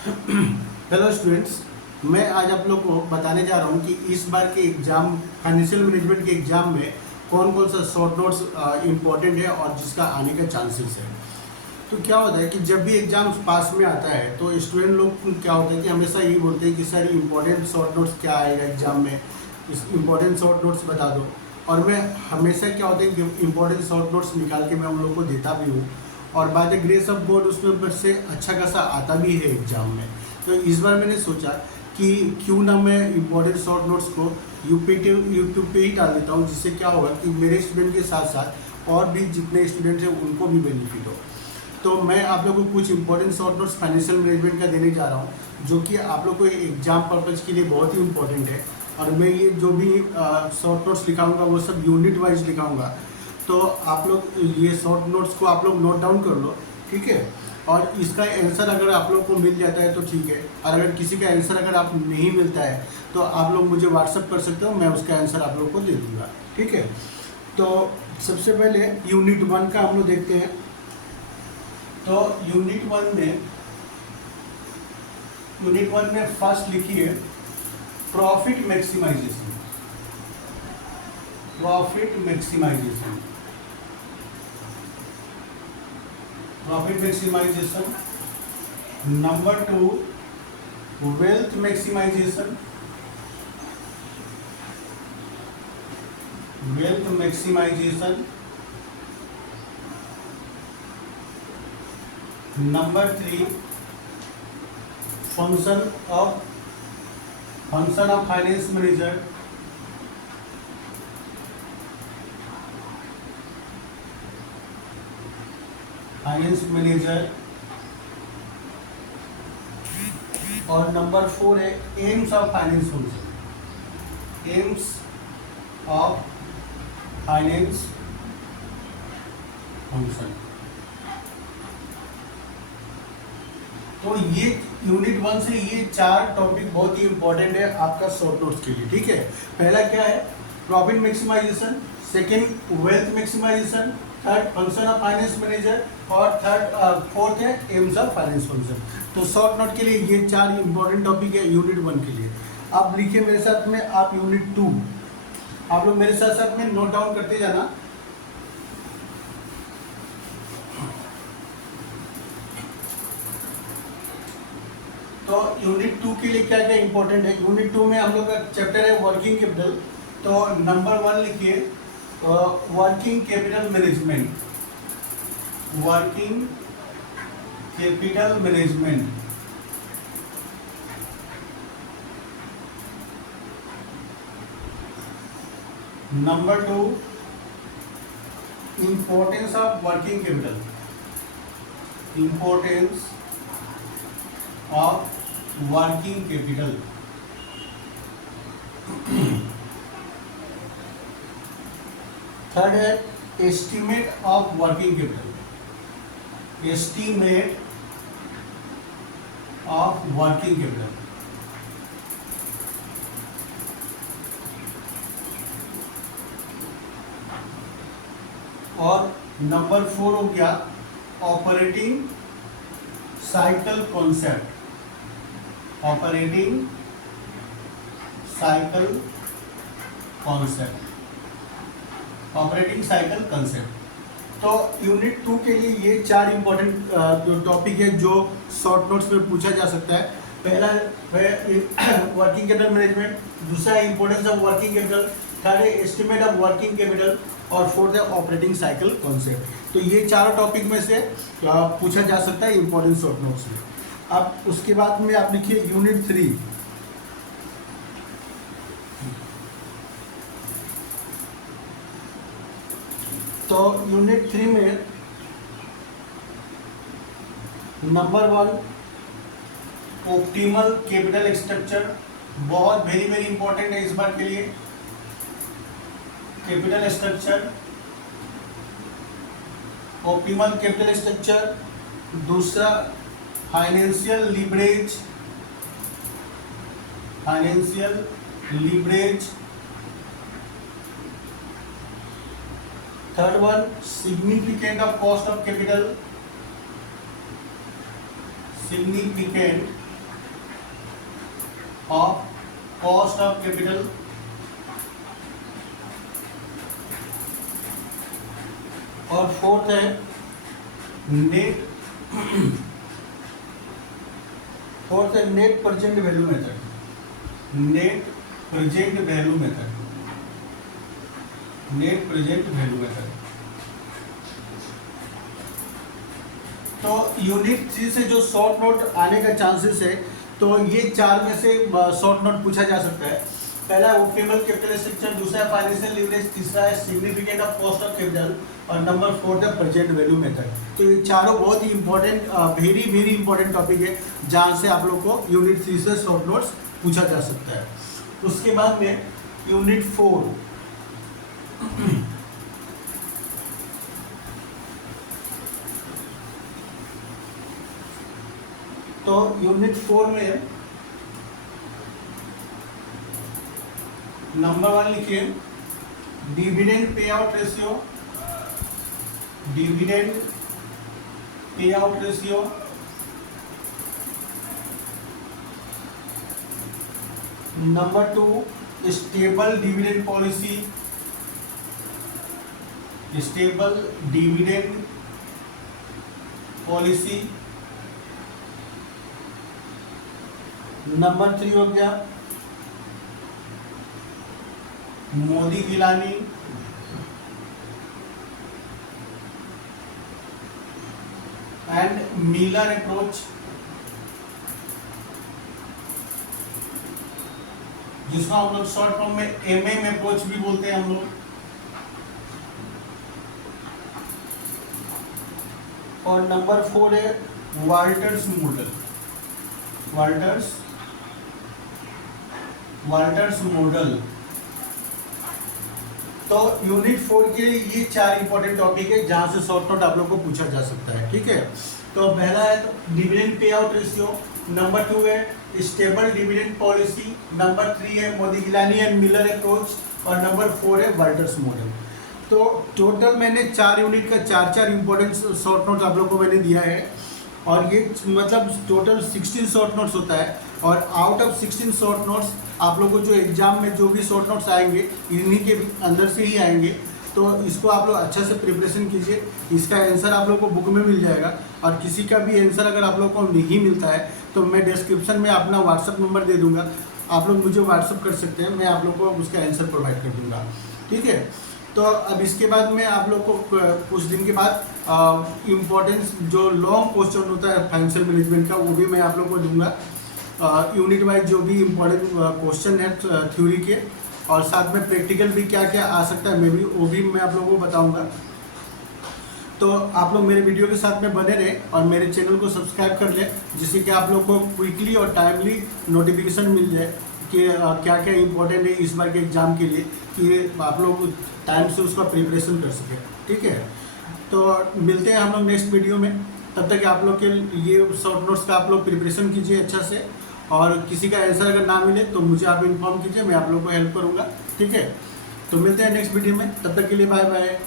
Hello students, मैं आज आप लोग को बताने जा रहा हूँ कि इस बार के एग्ज़ाम फाइनेंशियल मैनेजमेंट के एग्ज़ाम में कौन कौन सा शॉर्ट नोट्स इम्पोर्टेंट है और जिसका आने का चांसेस है। तो क्या होता है कि जब भी एग्ज़ाम पास में आता है तो स्टूडेंट लोग क्या होता है कि हमेशा यही बोलते हैं कि सर इम्पोर्टेंट शॉर्ट नोट्स क्या आएगा एग्ज़ाम में, इस इम्पोर्टेंट शॉर्ट नोट्स बता दो। और मैं हमेशा क्या होता है कि इम्पोर्टेंट शॉर्ट नोट्स निकाल के मैं उन लोगों को देता भी हूँ और by the grace of God उसमें से अच्छा खासा आता भी है एग्ज़ाम में। तो इस बार मैंने सोचा कि क्यों ना मैं इम्पोर्टेंट शॉर्ट नोट्स को यूट्यूब पे ही डाल देता हूँ, जिससे क्या होगा कि मेरे स्टूडेंट के साथ साथ और भी जितने स्टूडेंट्स हैं उनको भी बेनिफिट हो। तो मैं आप लोगों को कुछ important short notes financial management का देने जा रहा हूँ, जो कि आप लोग को एग्जाम पर्पज़ के लिए बहुत ही इंपॉर्टेंट है। और मैं ये जो भी शॉर्ट नोट्स लिखाऊंगा वो सब यूनिट वाइज लिखाऊंगा। तो आप लोग ये शॉर्ट नोट्स को आप लोग नोट डाउन कर लो, ठीक है। और इसका आंसर अगर आप लोग को मिल जाता है तो ठीक है, और अगर किसी का आंसर अगर आप नहीं मिलता है तो आप लोग मुझे व्हाट्सअप कर सकते हो, मैं उसका आंसर आप लोग को दे दूँगा, ठीक है। तो सबसे पहले यूनिट 1 का हम लोग देखते हैं। तो यूनिट वन में फर्स्ट लिखिए profit maximisation. Profit maximisation, profit maximisation. Number 2 wealth maximisation. Wealth maximisation. Number 3 function of finance manager. Finance manager. और नंबर 4 है aims of finance function. Aims of finance function. तो ये यूनिट 1 से ये 4 topic बहुत ही important है आपका शॉर्ट नोट्स के लिए, ठीक है। पहला क्या है? Profit maximisation. Second wealth maximisation. Third function of finance manager. और फोर्थ है एम्स ऑफ फाइनेंस फंक्शन। तो शॉर्ट नोट के लिए ये 4 इंपॉर्टेंट टॉपिक है यूनिट 1 के लिए। आप लिखिए मेरे साथ में, आप यूनिट 2 आप लोग मेरे साथ साथ में नोट डाउन करते जाना। तो यूनिट 2 के लिए क्या क्या इंपॉर्टेंट है? यूनिट 2 में हम लोग का चैप्टर है वर्किंग कैपिटल। तो नंबर 1 लिखिए working capital management. Working capital management. Number 2 importance of working capital. Importance of working capital. Third है estimate of working capital. Estimate of working capital. और नंबर 4 हो गया operating cycle concept. Operating cycle concept. Operating cycle concept. तो unit 2 के लिए ये 4 important topic है जो शॉर्ट नोट्स में पूछा जा सकता है। पहला है वर्किंग कैपिटल मैनेजमेंट। दूसरा है importance of working capital. Third है एस्टिमेट ऑफ वर्किंग कैपिटल। और फोर्थ है ऑपरेटिंग साइकिल कॉन्सेप्ट। तो ये चारों टॉपिक में से पूछा जा सकता है इंपॉर्टेंट शॉर्ट नोट्स में। अब उसके बाद में आप लिखिए यूनिट 3। तो यूनिट 3 में नंबर 1 ऑप्टिमल कैपिटल स्ट्रक्चर। बहुत वेरी इंपॉर्टेंट है इस बार के लिए। Capital structure, optimal capital structure. दूसरा financial leverage. Financial leverage. Third one significant of cost of capital. Significant of cost of capital और फोर्थ है net net present value method. Net present value method. Net present value method. तो unit 3 से जो short note आने का chances है, तो ये 4 में से शॉर्ट नोट पूछा जा सकता है। पहला ऑप्टिमल कैपिटल स्ट्रक्चर, दूसरा फाइनेंशियल लीवरेज, तीसरा है significant of cost of capital और नंबर 4 है प्रेजेंट वैल्यू मेथड। तो ये चारों बहुत ही इंपॉर्टेंट, वेरी इंपॉर्टेंट टॉपिक है जहाँ से आप लोग को यूनिट 3 से शॉर्ट नोट्स पूछा जा सकता है। उसके बाद में यूनिट 4 तो यूनिट 4 में नंबर 1 लिखिए dividend pay out ratio. Dividend pay out ratio, number 2 stable dividend policy. Stable dividend policy. Number 3 हो गया Modigliani and Miller approach, जिसको हम लोग शॉर्ट फॉर्म में MM अप्रोच भी बोलते हैं हम लोग। और नंबर 4 है वाल्टर्स मॉडल। Walter's model. तो यूनिट 4 के ये 4 इंपॉर्टेंट टॉपिक है जहां से शॉर्ट नोट आप लोग को पूछा जा सकता है। ठीक है, तो पहला है dividend pay out ratio, number 2 है स्टेबल डिविडेंड पॉलिसी, नंबर 3 है Modigliani and Miller approach और नंबर 4 है वाल्टर्स मॉडल। तो टोटल मैंने 4 यूनिट का 4 इंपॉर्टेंट शॉर्ट नोट आप लोग को मैंने दिया है और ये मतलब टोटल 16 शॉर्ट नोट्स होता है। और आउट ऑफ 16 शॉर्ट नोट्स आप लोगों को जो एग्जाम में जो भी शॉर्ट नोट्स आएंगे इन्हीं के अंदर से ही आएंगे। तो इसको आप लोग अच्छा से प्रिपरेशन कीजिए। इसका आंसर आप लोग को बुक में मिल जाएगा और किसी का भी आंसर अगर आप लोग को नहीं मिलता है तो मैं डिस्क्रिप्शन में अपना व्हाट्सअप नंबर दे दूंगा, आप लोग मुझे व्हाट्सअप कर सकते हैं, मैं आप लोग को उसका आंसर प्रोवाइड कर दूंगा। ठीक है, तो अब इसके बाद में आप लोग को कुछ दिन के बाद इम्पोर्टेंस जो लॉन्ग क्वेश्चन होता है फाइनेंशियल मैनेजमेंट का वो भी मैं आप लोग को दूंगा। यूनिट वाइज जो भी इम्पोर्टेंट क्वेश्चन है थ्योरी के और साथ में प्रैक्टिकल भी क्या क्या आ सकता है वो भी मैं आप लोगों को बताऊंगा। तो आप लोग मेरे वीडियो के साथ में बने रहें और मेरे चैनल को सब्सक्राइब कर लें जिससे कि आप लोग को क्विकली और टाइमली नोटिफिकेशन मिल जाए कि क्या क्या इम्पोर्टेंट है इस बार के एग्ज़ाम के लिए, कि आप लोग टाइम से उसका प्रिपरेशन कर सकें। ठीक है, तो मिलते हैं हम लोग नेक्स्ट वीडियो में। तब तक आप लोग के ये शॉर्ट नोट्स का आप लोग प्रिपरेशन कीजिए अच्छा से और किसी का आंसर अगर ना मिले तो मुझे आप इन्फॉर्म कीजिए, मैं आप लोग को हेल्प करूँगा। ठीक है, तो मिलते हैं नेक्स्ट वीडियो में, तब तक के लिए बाय बाय।